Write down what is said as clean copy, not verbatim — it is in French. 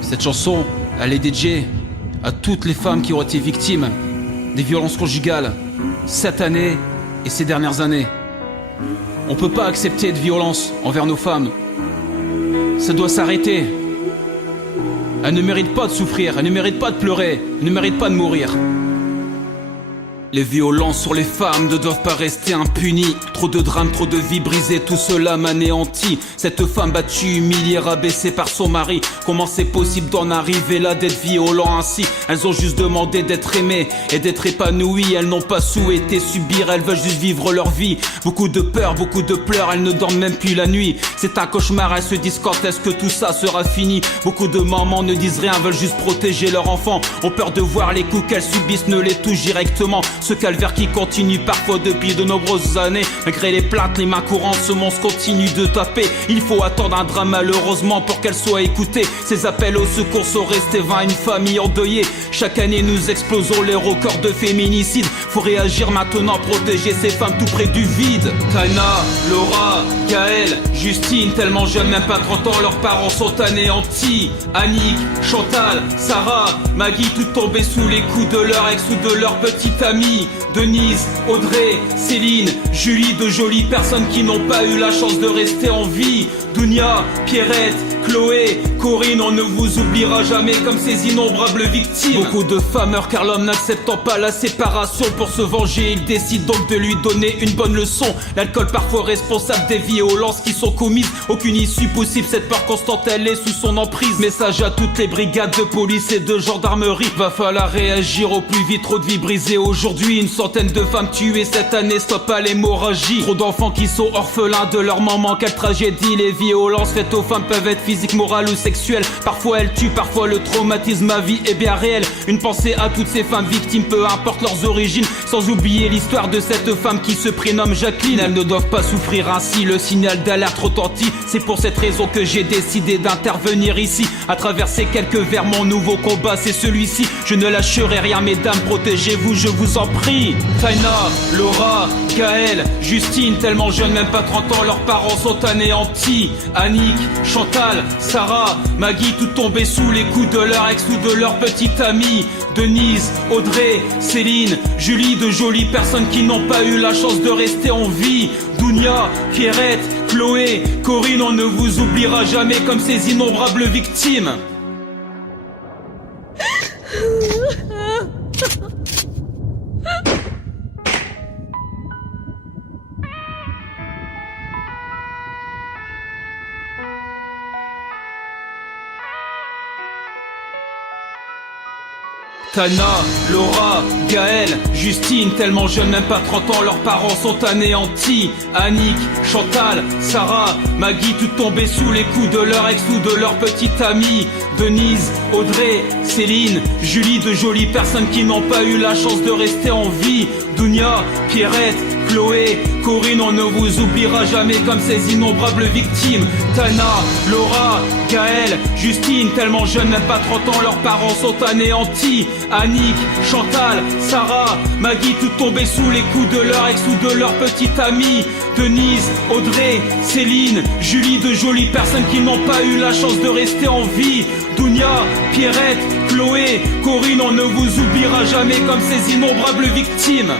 Cette chanson, elle est dédiée à toutes les femmes qui ont été victimes des violences conjugales cette année et ces dernières années. On peut pas accepter de violence envers nos femmes. Ça doit s'arrêter. Elles ne méritent pas de souffrir, elles ne méritent pas de pleurer, elles ne méritent pas de mourir. Les violences sur les femmes ne doivent pas rester impunies. Trop de drames, trop de vies brisées, tout cela m'anéantit. Cette femme battue, humiliée, rabaissée par son mari. Comment c'est possible d'en arriver là, d'être violent ainsi? Elles ont juste demandé d'être aimées et d'être épanouies. Elles n'ont pas souhaité subir, elles veulent juste vivre leur vie. Beaucoup de peur, beaucoup de pleurs, elles ne dorment même plus la nuit. C'est un cauchemar, elles se disent quand est-ce que tout ça sera fini. Beaucoup de mamans ne disent rien, veulent juste protéger leur enfant. Ont peur de voir les coups qu'elles subissent, ne les touchent directement. Ce calvaire qui continue parfois depuis de nombreuses années. Malgré les plaintes, les mains courantes, ce monstre continue de taper. Il faut attendre un drame malheureusement pour qu'elle soit écoutée. Ces appels au secours sont restés vains, une famille endeuillée. Chaque année nous explosons les records de féminicide. Faut réagir maintenant, protéger ces femmes tout près du vide. Taina, Laura, Gaëlle, Justine, tellement jeunes, même pas 30 ans, leurs parents sont anéantis. Annick, Chantal, Sarah, Maggie, toutes tombées sous les coups de leur ex ou de leur petite amie. Denise, Audrey, Céline, Julie, de jolies personnes qui n'ont pas eu la chance de rester en vie. Dounia, Pierrette, Chloé, Corinne, on ne vous oubliera jamais comme ces innombrables victimes. Beaucoup de femmes meurent car l'homme n'acceptant pas la séparation. Pour se venger, il décide donc de lui donner une bonne leçon. L'alcool parfois responsable des violences qui sont commises. Aucune issue possible, cette peur constante elle est sous son emprise. Message à toutes les brigades de police et de gendarmerie. Va falloir réagir au plus vite, trop de vies brisées aujourd'hui. Une centaine de femmes tuées cette année, stop à l'hémorragie. Trop d'enfants qui sont orphelins de leur maman, quelle tragédie. Les violences faites aux femmes peuvent être physiques, morales ou sexuelles. Parfois elles tuent, parfois le traumatisme à vie est bien réel. Une pensée à toutes ces femmes victimes, peu importe leurs origines. Sans oublier l'histoire de cette femme qui se prénomme Jacqueline. Elles ne doivent pas souffrir ainsi, le signal d'alerte retentit. C'est pour cette raison que j'ai décidé d'intervenir ici. À travers ces quelques vers, mon nouveau combat c'est celui-ci. Je ne lâcherai rien mesdames, protégez-vous je vous en prie. Taina, Laura, Gaëlle, Justine, tellement jeunes, même pas 30 ans, leurs parents sont anéantis. Annick, Chantal, Sarah, Maggie, toutes tombées sous les coups de leur ex ou de leur petite amie. Denise, Audrey, Céline, Julie, de jolies personnes qui n'ont pas eu la chance de rester en vie. Dounia, Pierrette, Chloé, Corinne, on ne vous oubliera jamais comme ces innombrables victimes. Tana, Laura, Gaëlle, Justine, tellement jeunes, même pas 30 ans, leurs parents sont anéantis. Annick, Chantal, Sarah, Maggie, toutes tombées sous les coups de leur ex ou de leur petite amie. Denise, Audrey, Céline, Julie, de jolies personnes qui n'ont pas eu la chance de rester en vie. Dounia, Pierrette, Chloé, Corinne, on ne vous oubliera jamais comme ces innombrables victimes. Tana, Laura, Gaëlle, Justine, tellement jeunes, même pas 30 ans, leurs parents sont anéantis. Annick, Chantal, Sarah, Maggie, toutes tombées sous les coups de leur ex ou de leur petite amie. Denise, Audrey, Céline, Julie, de jolies personnes qui n'ont pas eu la chance de rester en vie. Dounia, Pierrette, Chloé, Corinne, on ne vous oubliera jamais comme ces innombrables victimes.